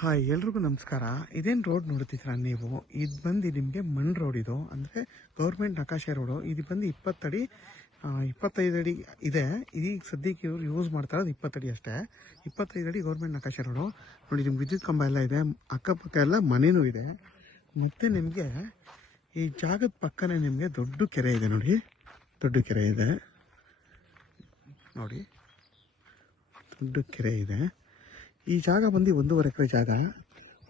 Hi, ಎಲ್ರಿಗೂ ನಮಸ್ಕಾರ. ಇದೇನು ರೋಡ್ ನೋಡ್ತಿದ್ದೀರಾ ನೀವು? ಇದು ಬಂದು ನಿಮಗೆ ಮಣ್ ರೋಡ್. ಇದು ಅಂದರೆ ಗೌರ್ಮೆಂಟ್ ನಕಾಶೆ ರೋಡು. ಇದು ಬಂದು 20 ಅಡಿ 25 ಅಡಿ ಇದೆ. ಈಗ ಸದ್ಯಕ್ಕೆ ಇವರು ಯೂಸ್ ಮಾಡ್ತಾ ಇರೋದು 20 ಅಡಿ ಅಷ್ಟೇ. 25 ಅಡಿ ಗೌರ್ಮೆಂಟ್ ನಕಾಶೆ ರೋಡು. ನೋಡಿ, ನಿಮ್ಗೆ ವಿದ್ಯುತ್ ಕಂಬ ಎಲ್ಲ ಇದೆ, ಅಕ್ಕಪಕ್ಕ ಎಲ್ಲ ಮನೆಯೂ ಇದೆ. ಮತ್ತು ನಿಮಗೆ ಈ ಜಾಗದ ಪಕ್ಕನೇ ನಿಮಗೆ ದೊಡ್ಡ ಕೆರೆ ಇದೆ. ನೋಡಿ, ದೊಡ್ಡ ಕೆರೆ ಇದೆ ನೋಡಿ, ದೊಡ್ಡ ಕೆರೆ ಇದೆ. ಈ ಜಾಗ ಬಂದು 1.5 ಎಕರೆ ಜಾಗ.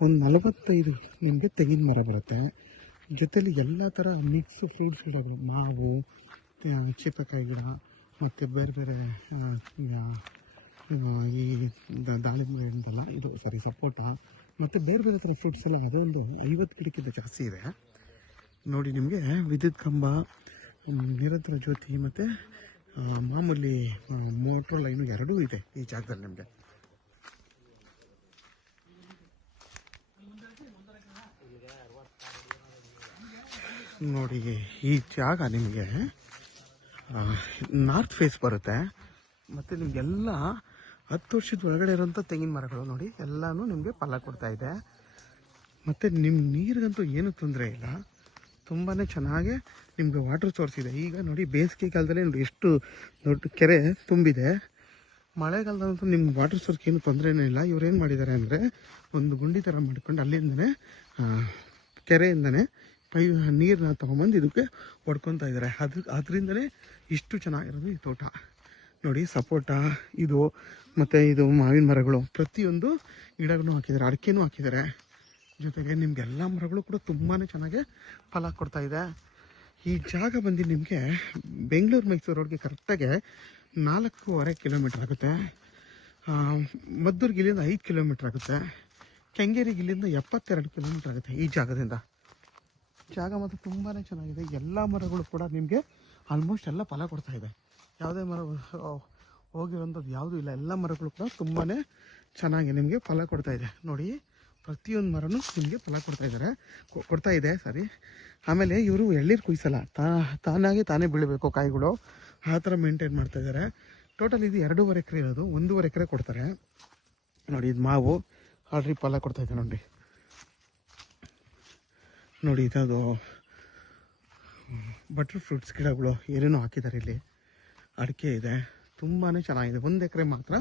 ಒಂದು 45 ನಿಮಗೆ ತೆಂಗಿನ ಮರ ಬರುತ್ತೆ. ಜೊತೆಲಿ ಎಲ್ಲ ಥರ ಮಿಕ್ಸ್ ಫ್ರೂಟ್ಸ್ಗಳು, ಮಾವು, ಚೀಪಕಾಯಿ ಗಿಡ, ಮತ್ತು ಬೇರೆ ಬೇರೆ ಈ ದಾಳಿಂಬೆ ಅಂತಲ್ಲ, ಇದು ಸಪೋಟ, ಮತ್ತು ಬೇರೆ ಬೇರೆ ಥರ ಫ್ರೂಟ್ಸ್ ಎಲ್ಲ ಅದೊಂದು 50 ಗಿಡಕ್ಕಿಂತ ಜಾಸ್ತಿ ಇದೆ. ನೋಡಿ, ನಿಮಗೆ ವಿದ್ಯುತ್ ಕಂಬ, ನಿರಂತರ ಜ್ಯೋತಿ ಮತ್ತು ಮಾಮೂಲಿ ಮೋಟ್ರ್ ಲೈನು ಎರಡೂ ಇದೆ ಈ ಜಾಗದಲ್ಲಿ ನಿಮಗೆ. ನೋಡಿ, ಈ ಜಾಗ ನಿಮಗೆ ನಾರ್ತ್ ಫೇಸ್ ಬರುತ್ತೆ. ಮತ್ತು ನಿಮಗೆಲ್ಲ 10 ವರ್ಷದ ಒಳಗಡೆ ಇರೋಂಥ ತೆಂಗಿನ ಮರಗಳು ನೋಡಿ ಎಲ್ಲನೂ ನಿಮಗೆ ಫಲ ಕೊಡ್ತಾ ಇದೆ. ಮತ್ತು ನಿಮ್ಮ ನೀರಿಗಂತೂ ಏನೂ ತೊಂದರೆ ಇಲ್ಲ, ತುಂಬಾ ಚೆನ್ನಾಗಿ ನಿಮಗೆ ವಾಟರ್ ಸೋರ್ಸ್ ಇದೆ. ಈಗ ನೋಡಿ, ಬೇಸಿಗೆ ಕಾಲದಲ್ಲಿ ನೋಡಿ ಎಷ್ಟು ದೊಡ್ಡ ಕೆರೆ ತುಂಬಿದೆ. ಮಳೆಗಾಲದಂತೂ ನಿಮ್ಗೆ ವಾಟರ್ ಸೋರ್ಸ್ಗೆ ಏನು ತೊಂದರೆನೇ ಇಲ್ಲ. ಇವ್ರೇನು ಮಾಡಿದ್ದಾರೆ ಅಂದರೆ ಒಂದು ಗುಂಡಿ ಥರ ಮಾಡ್ಕೊಂಡು ಅಲ್ಲಿಂದನೇ ಕೆರೆಯಿಂದನೇ ನೀರನ್ನ ತೊಗೊಂಬಂದು ಇದಕ್ಕೆ ಹೊಡ್ಕೊತಾ ಇದ್ದಾರೆ. ಅದರಿಂದಲೇ ಇಷ್ಟು ಚೆನ್ನಾಗಿರೋದು ಈ ತೋಟ. ನೋಡಿ, ಸಪೋಟ ಇದು ಮತ್ತು ಇದು ಮಾವಿನ ಮರಗಳು, ಪ್ರತಿಯೊಂದು ಗಿಡಗಳನ್ನು ಹಾಕಿದ್ದಾರೆ, ಅಡಿಕೆನೂ ಹಾಕಿದ್ದಾರೆ. ಜೊತೆಗೆ ನಿಮಗೆಲ್ಲ ಮರಗಳು ಕೂಡ ತುಂಬಾ ಚೆನ್ನಾಗಿ ಫಲ ಕೊಡ್ತಾ ಇದೆ. ಈ ಜಾಗ ಬಂದು ನಿಮಗೆ ಬೆಂಗಳೂರು ಮೈಸೂರು ರೋಡ್ಗೆ ಕರೆಕ್ಟಾಗಿ 4.5 ಕಿಲೋಮೀಟ್ರ್ ಆಗುತ್ತೆ. ಮದ್ದೂರಿಗೆ ಇಲ್ಲಿಂದ 5 ಕಿಲೋಮೀಟ್ರ್ ಆಗುತ್ತೆ. ಕೆಂಗೇರಿಗೆ ಇಲ್ಲಿಂದ 72 ಕಿಲೋಮೀಟ್ರ್ ಆಗುತ್ತೆ. ಈ ಜಾಗದಿಂದ ಜಾಗ ಮಾತ್ರ ತುಂಬಾ ಚೆನ್ನಾಗಿದೆ. ಎಲ್ಲ ಮರಗಳು ಕೂಡ ನಿಮಗೆ ಆಲ್ಮೋಸ್ಟ್ ಎಲ್ಲ ಫಲ ಕೊಡ್ತಾ ಇದೆ. ಯಾವುದೇ ಮರ ಹೋಗಿರೋಂಥದ್ದು ಯಾವುದೂ ಇಲ್ಲ. ಎಲ್ಲ ಮರಗಳು ಕೂಡ ತುಂಬಾ ಚೆನ್ನಾಗಿ ನಿಮಗೆ ಫಲ ಕೊಡ್ತಾ ಇದೆ. ನೋಡಿ, ಪ್ರತಿಯೊಂದು ಮರನೂ ನಿಮಗೆ ಫಲ ಕೊಡ್ತಾ ಇದೆ. ಆಮೇಲೆ ಇವರು ಎಳ್ಳೀರು ಕುಯ್ಸಲ್ಲ, ತಾನೇ ಬೀಳಬೇಕು ಕಾಯಿಗಳು, ಆ ಥರ ಮೇಂಟೈನ್ ಮಾಡ್ತಾ ಇದ್ದಾರೆ. ಟೋಟಲ್ ಇದು 2.5 ಎಕರೆ ಇರೋದು, 1.5 ಎಕರೆ ಕೊಡ್ತಾರೆ. ನೋಡಿ, ಇದು ಮಾವು ಆಲ್ರೆಡಿ ಫಲ ಕೊಡ್ತಾ ಇದೆ. ನೋಡಿ ಇದದು ಬಟರ್ ಫ್ರೂಟ್ಸ್ ಗಿಡಗಳು ಏನೇನೋ ಹಾಕಿದ್ದಾರೆ. ಇಲ್ಲಿ ಅಡಿಕೆ ಇದೆ, ತುಂಬಾ ಚೆನ್ನಾಗಿದೆ. 1 ಎಕರೆ ಮಾತ್ರ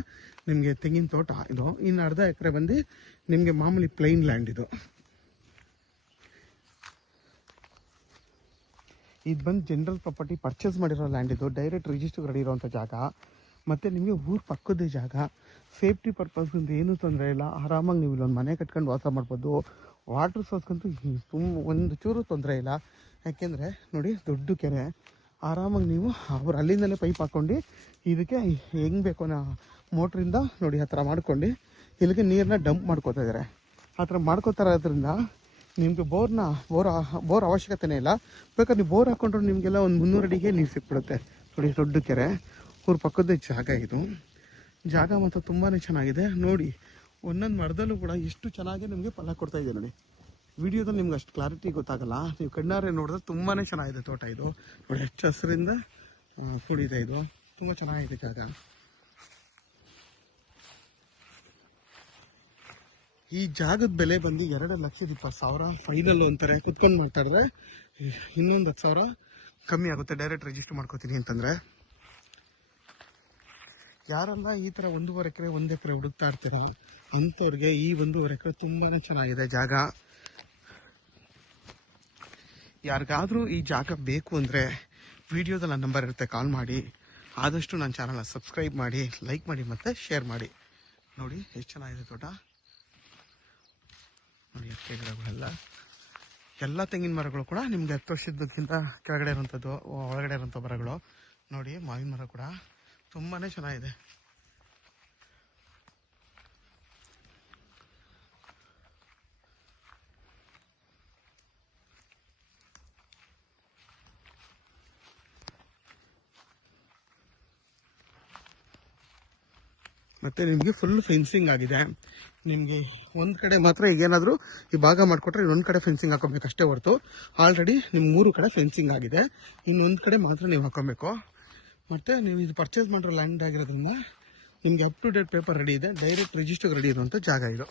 ನಿಮಗೆ ತೆಂಗಿನ ತೋಟ ಇದು. ಇನ್ನು ಅರ್ಧ ಎಕರೆ ಬಂದು ನಿಮಗೆ ಮಾಮೂಲಿ ಪ್ಲೈನ್ ಲ್ಯಾಂಡ್. ಇದು ಬಂದು ಜನರಲ್ ಪ್ರಾಪರ್ಟಿ ಪರ್ಚೇಸ್ ಮಾಡಿರೋ ಲ್ಯಾಂಡ್. ಇದು ಡೈರೆಕ್ಟ್ ರಿಜಿಸ್ಟರ್ ರೆಡಿ ಇರೋವಂಥ ಜಾಗ. ಮತ್ತು ನಿಮಗೆ ಊರು ಪಕ್ಕದ ಜಾಗ. ಸೇಫ್ಟಿ ಪರ್ಪಸ್ಗಿಂತ ಏನೂ ತೊಂದರೆ ಇಲ್ಲ. ಆರಾಮಾಗಿ ನೀವು ಇಲ್ಲೊಂದು ಮನೆ ಕಟ್ಕೊಂಡು ವಾಸ ಮಾಡ್ಬೋದು. ವಾಟರ್ ಸೋರ್ಸ್ಗಂತೂ ಒಂದು ಚೂರು ತೊಂದರೆ ಇಲ್ಲ. ಯಾಕೆಂದರೆ ನೋಡಿ, ದೊಡ್ಡ ಕೆರೆ, ಆರಾಮಾಗಿ ನೀವು ಅವ್ರು ಅಲ್ಲಿಂದಲೇ ಪೈಪ್ ಹಾಕ್ಕೊಂಡು ಇದಕ್ಕೆ ಹೆಂಗೆ ಬೇಕೋ ಮೋಟ್ರಿಂದ ನೋಡಿ ಆ ಥರ ಮಾಡ್ಕೊಂಡು ಇಲ್ಲಿಗೆ ನೀರನ್ನ ಡಂಪ್ ಮಾಡ್ಕೋತಾ ಇದ್ದಾರೆ. ಆ ಥರ ಮಾಡ್ಕೋತಾ ಇರೋದ್ರಿಂದ ನಿಮಗೆ ಬೋರ್ ಅವಶ್ಯಕತೆನೇ ಇಲ್ಲ. ಬೇಕಾದ್ರೆ ನೀವು ಬೋರ್ ಹಾಕ್ಕೊಂಡ್ರೆ ನಿಮಗೆಲ್ಲ ಒಂದು 300 ಅಡಿಗೆ ನೀರು ಸಿಕ್ಬಿಡುತ್ತೆ. ನೋಡಿ, ದೊಡ್ಡ ಕೆರೆ, ಊರ ಪಕ್ಕದ ಜಾಗ. ಇದು ಜಾಗ ಮಾತ್ರ ತುಂಬಾ ಚೆನ್ನಾಗಿದೆ. ನೋಡಿ, ಒಂದೊಂದು ಮರದಲ್ಲೂ ಕೂಡ ಎಷ್ಟು ಚೆನ್ನಾಗಿ ನಿಮಗೆ ಫಲ ಕೊಡ್ತಾ ಇದೆ. ನೋಡಿ, ವಿಡಿಯೋದಲ್ಲಿ ನಿಮ್ಗೆ ಅಷ್ಟು ಕ್ಲಾರಿಟಿ ಗೊತ್ತಾಗಲ್ಲ, ನೀವು ಕಣ್ಣಾರೆ ನೋಡಿದ್ರೆ ತುಂಬಾ ಚೆನ್ನಾಗಿದೆ ತೋಟ. ಇದು ನೋಡಿ, ಹಚ್ಚ ಹಸಿರಿಂದ ಕೂಡಿದೆ. ಇದು ತುಂಬ ಚೆನ್ನಾಗಿದೆ ಜಾಗ. ಈ ಜಾಗದ ಬೆಲೆ ಬಂದು 2,20,000 ಫೈನಲ್ ಅಂತಾರೆ. ಕುತ್ಕೊಂಡು ಮಾತಾಡಿದ್ರೆ ಇನ್ನೊಂದು 10,000 ಕಮ್ಮಿ ಆಗುತ್ತೆ ಡೈರೆಕ್ಟ್ ರಿಜಿಸ್ಟರ್ ಮಾಡ್ಕೋತೀನಿ ಅಂತಂದರೆ. ಯಾರೆಲ್ಲ ಈ ಥರ 1.5 ಎಕರೆ 1 ಎಕರೆ ಹುಡುಕ್ತಾ ಇರ್ತೀರ ಅಂಥವ್ರಿಗೆ ಈ 1.5 ಎಕರೆ ತುಂಬಾ ಚೆನ್ನಾಗಿದೆ ಜಾಗ. ಯಾರಿಗಾದರೂ ಈ ಜಾಗ ಬೇಕು ಅಂದರೆ ವಿಡಿಯೋದಲ್ಲಿ ನನ್ನ ನಂಬರ್ ಇರುತ್ತೆ, ಕಾಲ್ ಮಾಡಿ. ಆದಷ್ಟು ನನ್ನ ಚಾನಲ್ನ ಸಬ್ಸ್ಕ್ರೈಬ್ ಮಾಡಿ, ಲೈಕ್ ಮಾಡಿ ಮತ್ತು ಶೇರ್ ಮಾಡಿ. ನೋಡಿ, ಎಷ್ಟು ಚೆನ್ನಾಗಿದೆ ತೋಟ. ನೋಡಿ, ಅಡಿಕೆ ಗಿಡಗಳೆಲ್ಲ, ಎಲ್ಲ ತೆಂಗಿನ ಮರಗಳು ಕೂಡ ನಿಮಗೆ 10 ವರ್ಷದಕ್ಕಿಂತ ಕೆಳಗಡೆ ಇರೋಂಥದ್ದು, ಒಳಗಡೆ ಇರೋಂಥ ಮರಗಳು. ನೋಡಿ, ಮಾವಿನ ಮರ ಕೂಡ ತುಂಬಾ ಚೆನ್ನಾಗಿದೆ. ಮತ್ತು ನಿಮಗೆ ಫುಲ್ ಫೆನ್ಸಿಂಗ್ ಆಗಿದೆ. ನಿಮಗೆ ಒಂದು ಕಡೆ ಮಾತ್ರ ಈಗೇನಾದರೂ ಈ ಭಾಗ ಮಾಡಿಕೊಟ್ರೆ ಇನ್ನೊಂದು ಕಡೆ ಫೆನ್ಸಿಂಗ್ ಹಾಕೋಬೇಕು ಅಷ್ಟೇ ಹೊರತು, ಆಲ್ರೆಡಿ ನಿಮ್ಮ 3 ಕಡೆ ಫೆನ್ಸಿಂಗ್ ಆಗಿದೆ. ಇನ್ನೊಂದು ಕಡೆ ಮಾತ್ರ ನೀವು ಹಾಕೋಬೇಕು. ಮತ್ತು ನೀವು ಇದು ಪರ್ಚೇಸ್ ಮಾಡಿರೋ ಲ್ಯಾಂಡ್ ಆಗಿರೋದ್ರಿಂದ ನಿಮಗೆ up paper ready ಇದೆ, ಡೈರೆಕ್ಟ್ ರಿಜಿಸ್ಟರ್ ರೆಡಿ ಇರುವಂಥ ಜಾಗ ಇದು.